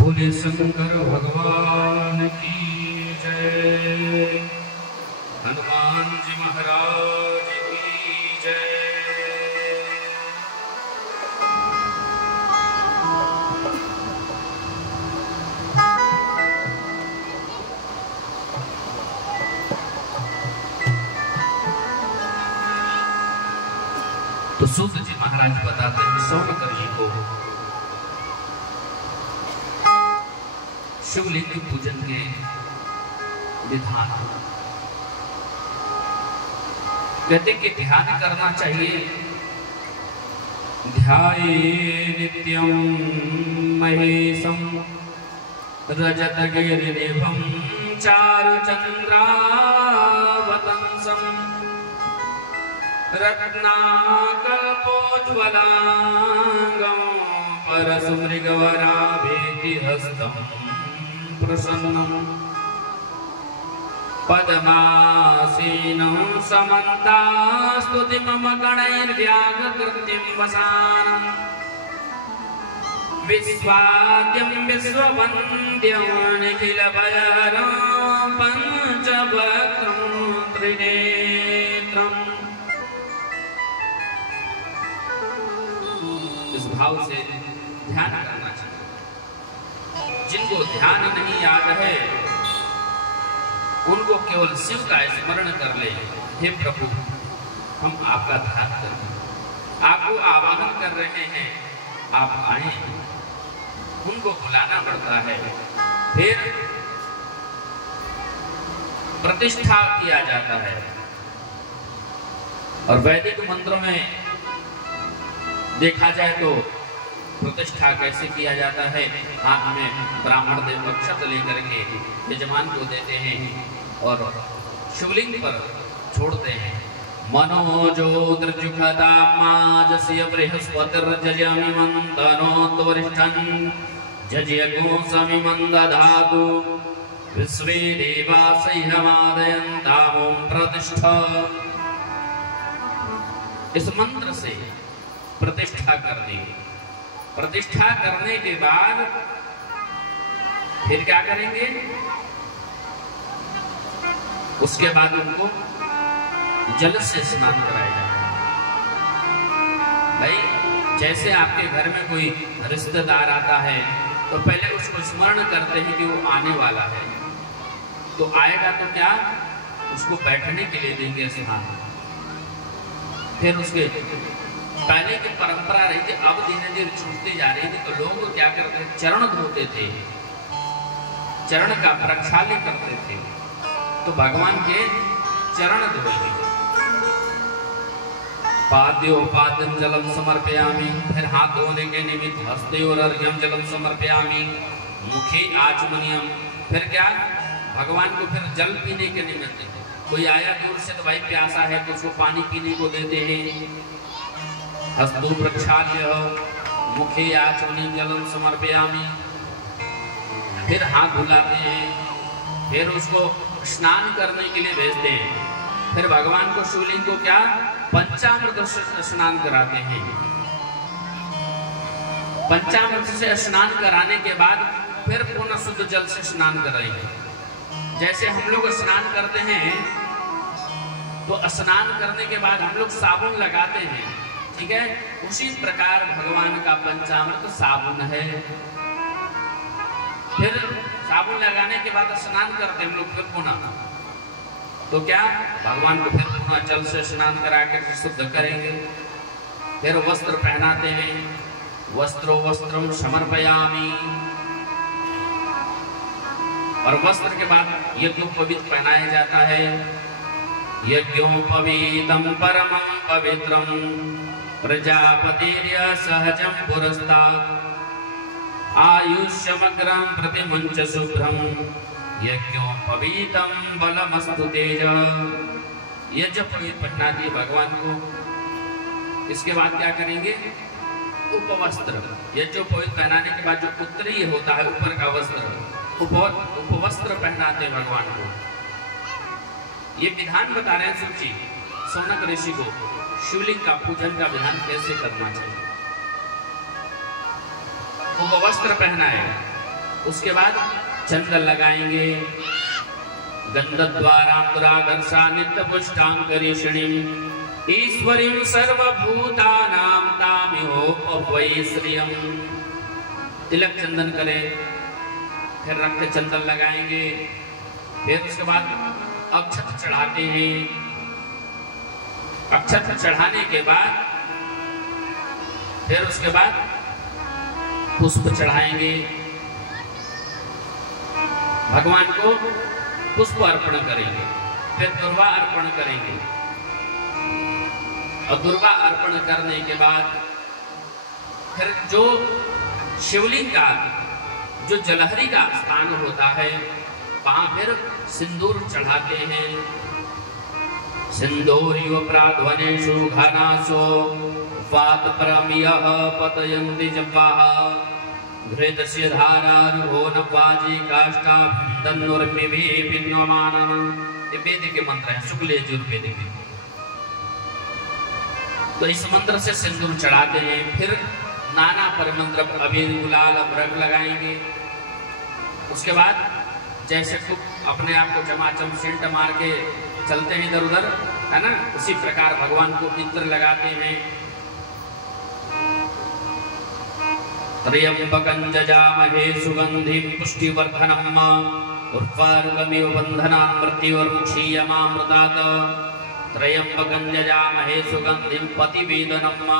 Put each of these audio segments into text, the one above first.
बोले शंकर भगवान की जय, हनुमान जी महाराज की जय। तो सूत जी महाराज बताते हैं सोनकर जी को शिवलिंग पूजन के विधान। कहते कि ध्यान करना चाहिए। ध्याये नित्यं महेशं रजतगिरिनिभं चारुचन्द्रावतंसं रत्नाकल्पोज्ज्वलांगं परशुमृगवराभेतिहस्तं प्रसन्नं पद्मासीनं समन्तास्तुति मम गणैर्व्याघकृत्यं वसानं विश्वाद्यं विश्ववन्द्यं निखिलभयहरं पञ्चवक्त्रं त्रिनेत्रम्। इस भाव से ध्यान करना चाहिए। जिनको ध्यान नहीं याद है उनको केवल शिव का स्मरण कर ले। हे प्रभु, हम आपका ध्यान करें, आपको आवाहन कर रहे हैं, आप आए। उनको बुलाना पड़ता है, फिर प्रतिष्ठा किया जाता है। और वैदिक मंत्रों में देखा जाए तो प्रतिष्ठा कैसे किया जाता है। हाथ में ब्राह्मण देव अक्षत लेकर के यजमान को देते हैं और शिवलिंग पर छोड़ते हैं। मनोजोद्रजुखदामाजस्य बृहस्पतिर्जयमिमन्तनोद्वरिष्ठं जजयगोसमिमं दधातु विश्वे देवासह्यमादयन्तां प्रतिष्ठा। इस मंत्र से प्रतिष्ठा कर दी। प्रतिष्ठा करने के बाद फिर क्या करेंगे? उसके बाद उनको जल से स्नान कराया जाएगा। भाई, जैसे आपके घर में कोई रिश्तेदार आता है तो पहले उसको स्मरण करते हैं कि वो आने वाला है। तो आएगा तो क्या, उसको बैठने के लिए देंगे स्थान। फिर उसके पहले की परंपरा रही थी, अब धीरे धीरे छूटती जा रही थी। तो लोग क्या करते थे? चरण धोते थे, चरण का प्रक्षालन करते थे। तो भगवान के चरण धोएंगे। पाद्योपाद्यं जलम समर्पयामि। फिर हाथ धोने के निमित्त हस्तयोरर्घ्यं जलम समर्पयामि। मुखे आचमनीयम। फिर क्या? भगवान को फिर जल पीने के निमित्त, कोई आया दूर से तो भाई प्यासा है तो उसको पानी पीने को देते हैं। हस्तु प्रक्षाल्य मुखे आचमनीयं जलम समर्पयामि। फिर हाथ धुलाते हैं, फिर उसको स्नान करने के लिए भेजते हैं। फिर भगवान को शिवलिंग को क्या पंचामृत से स्नान कराते हैं। पंचामृत से स्नान कराने के बाद फिर पुनः शुद्ध जल से स्नान कराएंगे। जैसे हम लोग स्नान करते हैं तो स्नान करने के बाद हम लोग साबुन लगाते हैं, ठीक है? उसी प्रकार भगवान का पंचामृत साबुन है। फिर साबुन लगाने के बाद स्नान करते हैं हम लोग फिर पुनः। तो क्या भगवान को फिर पुनः जल से स्नान करा कर शुद्ध करेंगे। फिर वस्त्र पहनाते हैं। वस्त्रो वस्त्रम समर्पयामि। और वस्त्र के बाद यज्ञोपवीत पहनाया जाता है। यज्ञोपवीतम परमं पवित्रम प्रजापतिर्य सहजं पुरस्तात् आयुष्यमग्रं प्रतिमुञ्च शुभ्रं यज्ञोपवीतं बलमस्तु तेज। यज्ञोपवीत पहना दिए भगवान को। इसके बाद क्या करेंगे? उपवस्त्र। यज्ञोपवीत पहनाने के बाद जो उत्तरीय होता है, ऊपर का वस्त्र, उपवस्त्र पहनाते भगवान को। ये विधान बता रहे हैं सूची सौनक ऋषि को शिवलिंग का पूजन का विधान कैसे करना चाहिए। उपवस्त्र पहनाए, उसके बाद चंदन लगाएंगे। गंधद्वारांतरागर्षा नित्य पुष्टांकरीषणीम ईश्वरीं सर्वभूतानां तामिहोपवै श्रियम्। तिलक चंदन करें, फिर रक्त चंदन लगाएंगे, फिर उसके बाद अक्षत चढ़ाते हैं। अक्षत चढ़ाने के बाद फिर उसके बाद पुष्प चढ़ाएंगे। भगवान को पुष्प अर्पण करेंगे, फिर दुर्वा अर्पण करेंगे। और दुर्वा अर्पण करने के बाद फिर जो शिवलिंग का जो जलहरी का स्थान होता है वहां फिर सिंदूर चढ़ाते हैं। सिंदूरिव प्राध्वनेषु घनासो वात परमियः पतयन्ति जपाः घृतस्य धारानुभो न वाजी काष्ठा तन्नुर्मिभि पिन्वमानः। ये वेद के मंत्र हैं, शुक्ल यजुर्वेद के। तो इस मंत्र से सिंदूर चढ़ाते हैं। फिर नाना परमंत्र अबीर गुलाल अमृत लगाएंगे। उसके बाद जैसे अपने आप को चमाचम सेंट मार के चलते हैं इधर उधर, है ना, उसी प्रकार भगवान को इत्र लगाते हैं। त्र्यंबकं जजामहे सुगंधिं पुष्टिवर्धनम् उर्वारुकमिव बन्धनान् मृत्युर्मुक्षीयमामृतात्। त्र्यंबकं जजामहे सुगंधिं पतिवेदनम्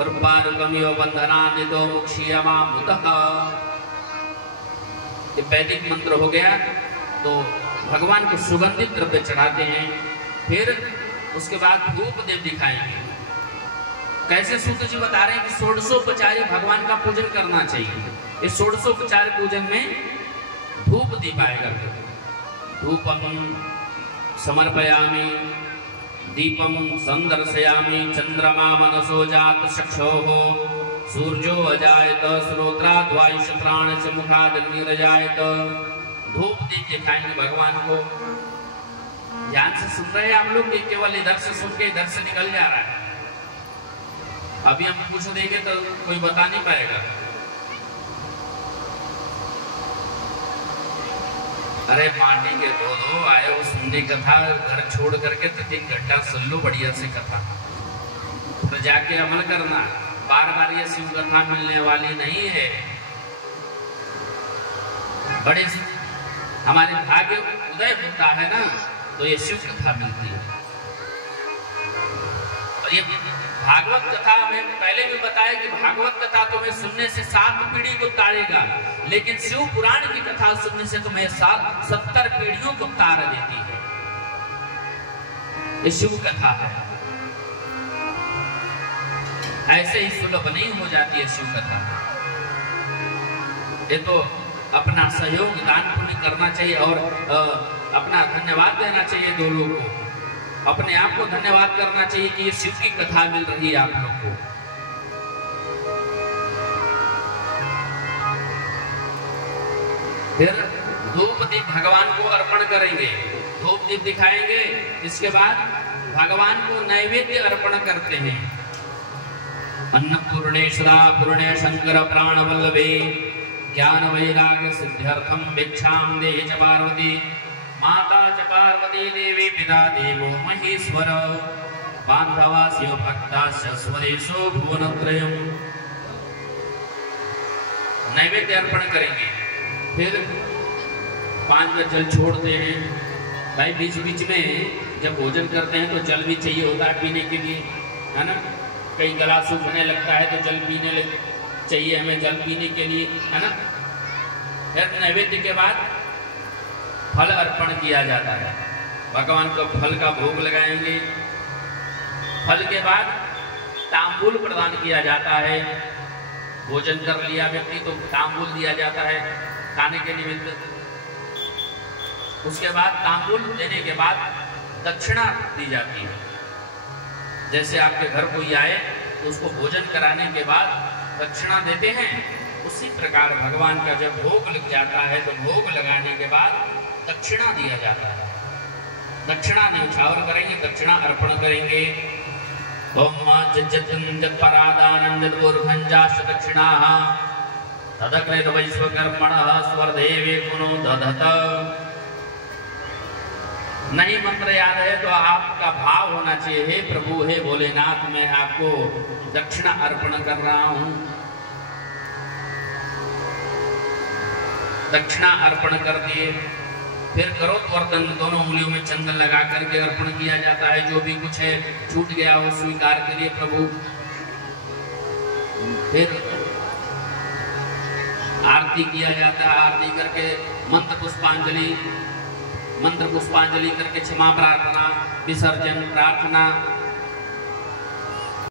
उर्वारुकमिव बन्धनान् मुक्षीयमामृतः। ये वैदिक मंत्र हो गया। तो भगवान को सुगंधित द्रव्य चढ़ाते हैं। फिर उसके बाद धूप दीप दिखाएंगे। कैसे सूत्र जी बता रहे हैं कि षोडशोपचारी भगवान का पूजन करना चाहिए। इस षोडशोपचार पूजन में धूप दीप आएगा। धूपम समर्पयामि दीपम संदर्शयामि चंद्रमा मनसो जात चक्षोः सूर्यो अजायत श्रोत्राद्वायुषत्राण च मुखादग्निरजायत। धूप दीप दिखाएंगे भगवान को। ध्यान से सुन रहे हैं आप लोग कि केवल इधर से सुन के इधर से निकल जा रहा है? अभी हम पूछ देंगे तो कोई बता नहीं पाएगा। अरे मांडी के दो आए वो सुनने कथा, घर छोड़ करके तो 3 घंटा सुन लो बढ़िया से कथा, तो जाके अमल करना। बार बार ये शिव कथा मिलने वाली नहीं है। बड़े हमारे भाग्य उदय होता है ना, तो ये शिव कथा मिलती है। और ये भागवत कथा में पहले भी बताया कि भागवत कथा तुम्हें सुनने से 7 पीढ़ी को तारेगा, लेकिन शिव पुराण की कथा सुनने से तुम्हें 70 पीढ़ियों को तार देती है। ये शिव कथा है। ऐसे ही सुलभ नहीं हो जाती है शिव कथा। ये तो अपना सहयोग दान पुण्य करना चाहिए और अपना धन्यवाद देना चाहिए दो लोगों को। अपने आप को धन्यवाद करना चाहिए कि ये शिव की कथा मिल रही है आप लोग को। फिर धूप दीप भगवान को अर्पण करेंगे, धूप दीप दिखाएंगे। इसके बाद भगवान को नैवेद्य अर्पण करते हैं। अन्नपूर्णेश्वरा पूर्णे शंकर प्राणवल्लभे ज्ञान वैराग्य सिद्ध्यर्थम भिक्षाम देहि च पार्वती माता च पार्वती देवी पिता देवो महेश्वर बांधवास्य भक्तास्य स्वदेशो भुवनत्रयम्। नैवेद्य अर्पण करेंगे। फिर 5 बार जल छोड़ते हैं। भाई बीच बीच में जब भोजन करते हैं तो जल भी चाहिए होता है पीने के लिए, है ना। कहीं गला सूखने लगता है तो जल पीने चाहिए हमें, जल पीने के लिए, है ना। फिर नैवेद्य के बाद फल अर्पण किया जाता है। भगवान को फल का भोग लगाएंगे। फल के बाद तांबूल प्रदान किया जाता है। भोजन कर लिया व्यक्ति तो तांबूल दिया जाता है खाने के निमित्त। उसके बाद तांबूल देने के बाद दक्षिणा दी जाती है। जैसे आपके घर कोई आए तो उसको भोजन कराने के बाद दक्षिणा देते हैं, उसी प्रकार भगवान का जब भोग लग जाता है तो भोग लगाने के बाद दक्षिणा दिया जाता है। दक्षिणा न्यौछावर करेंगे, दक्षिणा अर्पण करेंगे। ओम जज्जतन जत्परादानं जद्वोर्भंजाश्च दक्षिणाः तदकृत विश्वकर्मणः स्वरदेवे पुनो दधत। नहीं मंत्र याद है तो आपका भाव होना चाहिए, हे प्रभु हे भोलेनाथ मैं आपको दक्षिणा अर्पण कर रहा हूं। दक्षिणा अर्पण कर दिए, फिर करोतवर्तन दोनों उंगलियों में चंदन लगा करके अर्पण किया जाता है। जो भी कुछ है छूट गया हो स्वीकार करिए प्रभु। फिर आरती किया जाता है, आरती करके मंत्र पुष्पांजलि करके क्षमा प्रार्थना, विसर्जन प्रार्थना